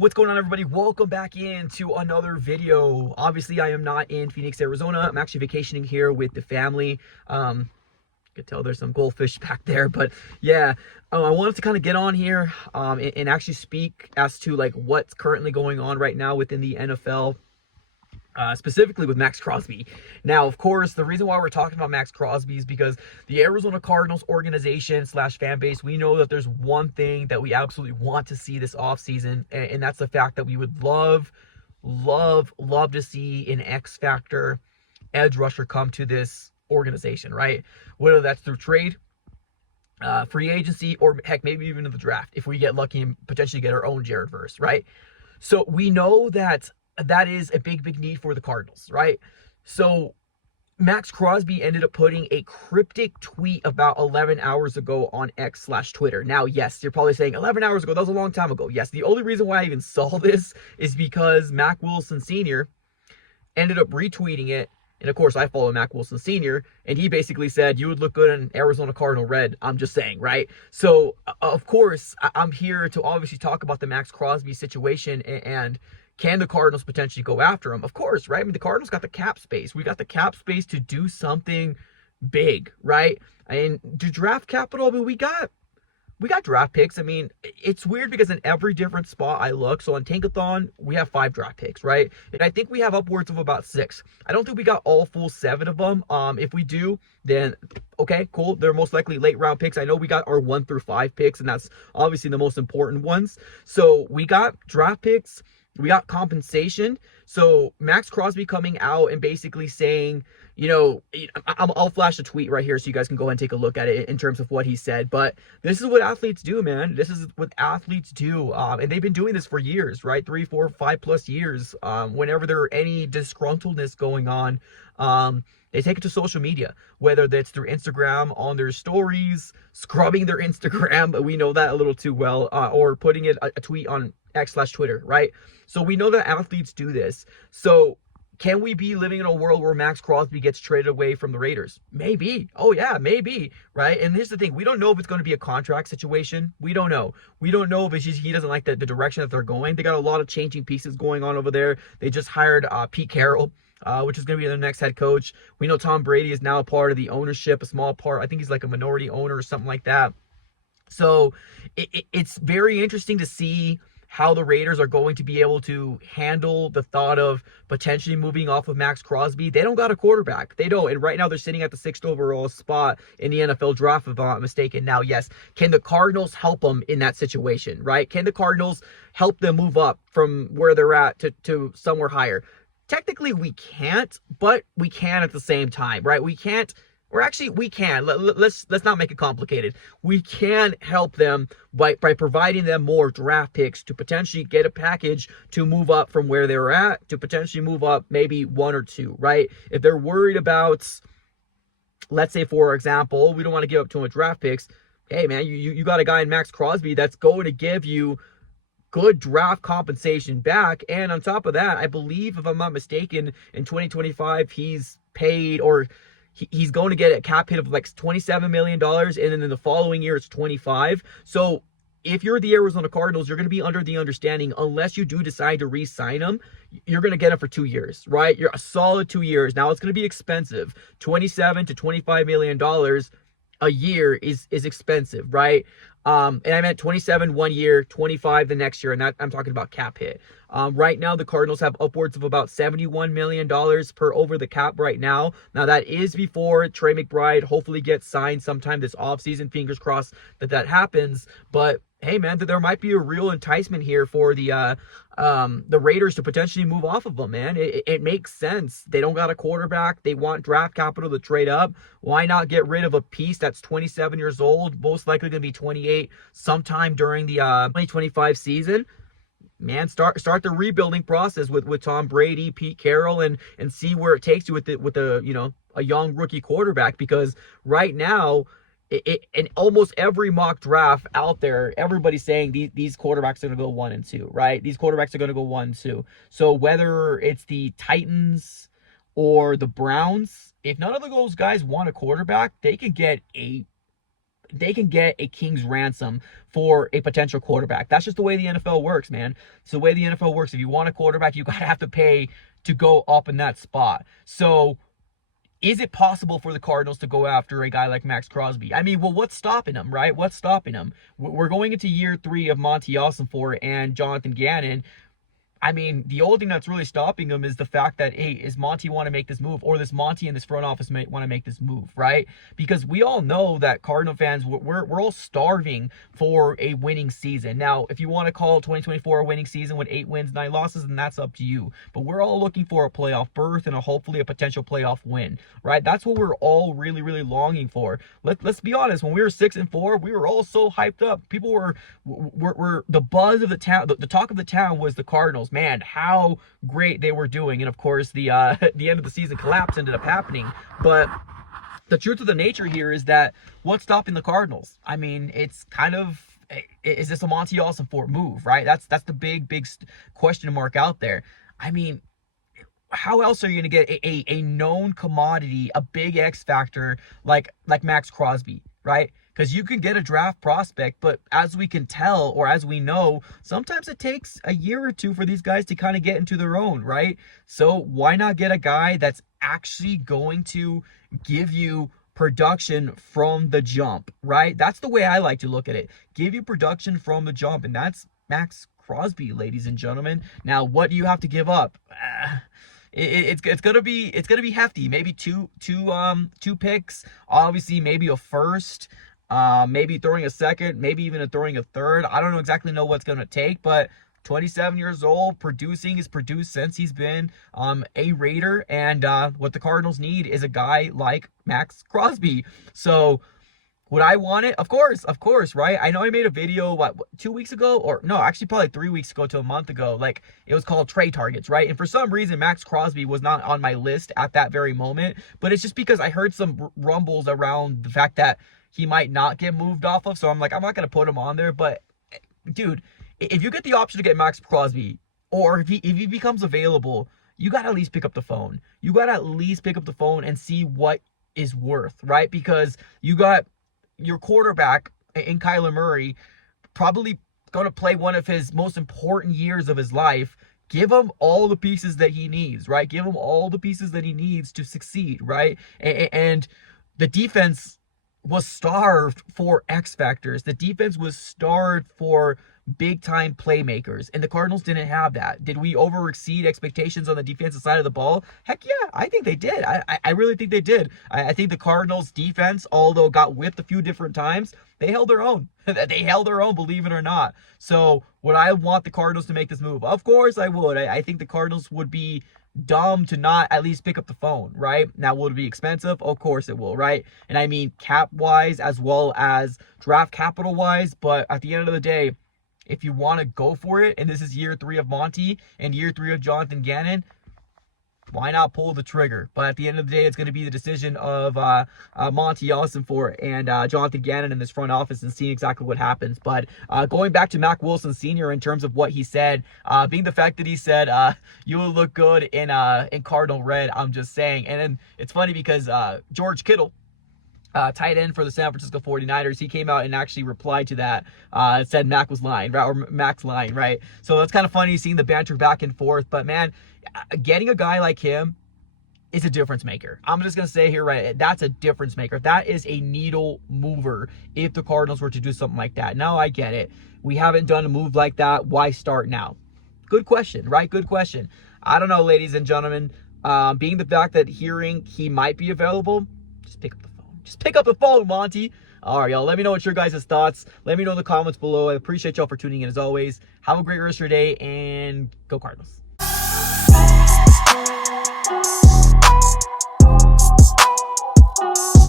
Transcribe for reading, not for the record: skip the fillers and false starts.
What's going on, everybody? Welcome back into another video. Obviously, I am not in Phoenix, Arizona. I'm actually vacationing here with the family. You could tell there's some goldfish back there, but yeah, I wanted to kind of get on here and actually speak as to like what's currently going on right now within the NFL. Specifically with Maxx Crosby. Now, of course, the reason why we're talking about Maxx Crosby is because the Arizona Cardinals organization / fan base, we know that there's one thing that we absolutely want to see this offseason, and that's the fact that we would love to see an X factor edge rusher come to this organization, right? Whether that's through trade, free agency, or heck, maybe even in the draft, if we get lucky and potentially get our own Jared Verse, right? So we know that is a big need for the Cardinals, right? So Maxx Crosby ended up putting a cryptic tweet about 11 hours ago on X / Twitter. Now, yes, you're probably saying 11 hours ago, that was a long time ago. Yes, the only reason why I even saw this is because Mack Wilson Sr. ended up retweeting it. And of course, I follow Mack Wilson Sr. and he basically said, "You would look good in Arizona Cardinal red." I'm just saying, right? So, of course, I'm here to obviously talk about the Maxx Crosby situation and can the Cardinals potentially go after him? Of course, right? I mean, the Cardinals got the cap space. We got the cap space to do something big, right? I mean, to draft capital, I mean, we got draft picks. I mean, it's weird because in every different spot I look, so on Tankathon, we have 5 draft picks, right? And I think we have upwards of about 6. I don't think we got all full 7 of them. If we do, then okay, cool. They're most likely late round picks. I know we got our 1 through 5 picks, and that's obviously the most important ones. So we got draft picks. We got compensation. So Maxx Crosby coming out and basically saying, you know, I'll flash a tweet right here so you guys can go ahead and take a look at it in terms of what he said. But this is what athletes do, man. This is what athletes do. And they've been doing this for years, right? 3, 4, 5+ years. Whenever there are any disgruntledness going on, they take it to social media, whether that's through Instagram on their stories, scrubbing their Instagram. We know that a little too well, or putting it a tweet on X / Twitter, right? So we know that athletes do this. So can we be living in a world where Maxx Crosby gets traded away from the Raiders? Maybe. Oh yeah, maybe, right? And here's the thing. We don't know if it's going to be a contract situation. We don't know. We don't know if it's just he doesn't like the direction that they're going. They got a lot of changing pieces going on over there. They just hired Pete Carroll, which is going to be their next head coach. We know Tom Brady is now a part of the ownership, a small part. I think he's like a minority owner or something like that. So it's very interesting to see how the Raiders are going to be able to handle the thought of potentially moving off of Maxx Crosby. They don't got a quarterback. They don't. And right now they're sitting at the 6th overall spot in the NFL draft, if I'm not mistaken. Now, yes, can the Cardinals help them in that situation, right? Can the Cardinals help them move up from where they're at to somewhere higher? Technically, we can't, but we can at the same time, right? We can't. Or actually, we can. Let's not make it complicated. We can help them by providing them more draft picks to potentially get a package to move up from where they're at to potentially move up maybe 1 or 2, right? If they're worried about, let's say, for example, we don't want to give up too much draft picks. Hey, man, you got a guy in Maxx Crosby that's going to give you good draft compensation back. And on top of that, I believe, if I'm not mistaken, in 2025, he's paid or he's going to get a cap hit of like $27 million, and then in the following year it's 25. So if you're the Arizona Cardinals, you're going to be under the understanding, unless you do decide to re-sign him, you're going to get him for 2 years, right? You're a solid 2 years. Now it's going to be expensive. $27 to $25 million a year is expensive, right? And I meant 27 1 year, 25 the next year, and that I'm talking about cap hit. Right now, the Cardinals have upwards of about $71 million per over the cap right now. Now, that is before Trey McBride hopefully gets signed sometime this offseason. Fingers crossed that happens. But hey, man, there might be a real enticement here for the Raiders to potentially move off of them, man. It makes sense. They don't got a quarterback. They want draft capital to trade up. Why not get rid of a piece that's 27 years old, most likely going to be 28 sometime during the 2025 season? Man, start the rebuilding process with Tom Brady, Pete Carroll, and see where it takes you with a young rookie quarterback. Because right now, in almost every mock draft out there, everybody's saying these quarterbacks are going to go 1 and 2, right? These quarterbacks are going to go 1 and 2. So whether it's the Titans or the Browns, if none of those guys want a quarterback, they can get a they can get a king's ransom for a potential quarterback. That's just the way the NFL works, man. It's the way the NFL works. If you want a quarterback, you gotta have to pay to go up in that spot. So is it possible for the Cardinals to go after a guy like Maxx Crosby? I mean, well, what's stopping them, right? What's stopping them? We're going into year 3 of Monty Ossenfort and Jonathan Gannon. I mean, the only thing that's really stopping them is the fact that, hey, is Monty want to make this move, or this Monty and this front office might want to make this move, right? Because we all know that Cardinal fans, we're all starving for a winning season. Now, if you want to call 2024 a winning season with 8 wins, 9 losses, then that's up to you. But we're all looking for a playoff berth and hopefully a potential playoff win, right? That's what we're all really, really longing for. Let's be honest. When we were 6-4, we were all so hyped up. People were the buzz of the town, the talk of the town was the Cardinals. Man, how great they were doing. And of course, the end of the season collapse ended up happening. But the truth of the nature here is that what's stopping the Cardinals? I mean, it's kind of, is this a Monty Ossenfort move, right? That's the big question mark out there. I mean, how else are you going to get a known commodity, a big X factor like Maxx Crosby, right? Because you can get a draft prospect, but as we can tell, or as we know, sometimes it takes a year or 2 for these guys to kind of get into their own, right? So why not get a guy that's actually going to give you production from the jump, right? That's the way I like to look at it. Give you production from the jump, and that's Maxx Crosby, ladies and gentlemen. Now, what do you have to give up? It's gonna be hefty. Maybe two picks, obviously, maybe a first. Maybe throwing a second, maybe even throwing a third. I don't exactly know what's going to take, but 27 years old, he's produced since he's been a Raider, and what the Cardinals need is a guy like Maxx Crosby. So would I want it? Of course, right? I know I made a video, 2 weeks ago? Or no, actually probably 3 weeks ago to a month ago. Like, it was called Trade Targets, right? And for some reason, Maxx Crosby was not on my list at that very moment. But it's just because I heard some rumbles around the fact that he might not get moved off of. So I'm like, I'm not going to put him on there. But, dude, if you get the option to get Maxx Crosby, or if he becomes available, you got to at least pick up the phone. You got to at least pick up the phone and see what is worth, right? Because you got your quarterback in Kyler Murray probably going to play one of his most important years of his life. Give him all the pieces that he needs, right? Give him all the pieces that he needs to succeed, right? And the defense was starved for X factors. The defense was starved for big-time playmakers, and the Cardinals didn't have that. Did we exceed expectations on the defensive side of the ball? Heck yeah, I think they did. I really think they did. I think the Cardinals defense, although got whipped a few different times, they held their own. They held their own, believe it or not. So would I want the Cardinals to make this move? Of course I would. I think the Cardinals would be dumb to not at least pick up the phone, right? Now, will it be expensive? Of course it will, right? And I mean cap-wise as well as draft capital-wise, but at the end of the day, if you want to go for it, and this is year 3 of Monty and year 3 of Jonathan Gannon, why not pull the trigger? But at the end of the day, it's going to be the decision of Monty Ossenfort and Jonathan Gannon in this front office, and seeing exactly what happens. But going back to Mack Wilson Sr. in terms of what he said, being the fact that he said, you will look good in Cardinal red, I'm just saying. And then it's funny because George Kittle, tight end for the San Francisco 49ers, he came out and actually replied to that, said Mack was lying, right? Or Mack's lying, right? So that's kind of funny seeing the banter back and forth. But man, getting a guy like him is a difference maker. I'm just going to say here, right, that's a difference maker. That is a needle mover if the Cardinals were to do something like that. Now, I get it. We haven't done a move like that. Why start now? Good question, right? Good question. I don't know, ladies and gentlemen. Being the fact that hearing he might be available, just pick up the phone. Just pick up the phone, Monty. All right, y'all. Let me know what your guys' thoughts. Let me know in the comments below. I appreciate y'all for tuning in as always. Have a great rest of your day, and go Cardinals.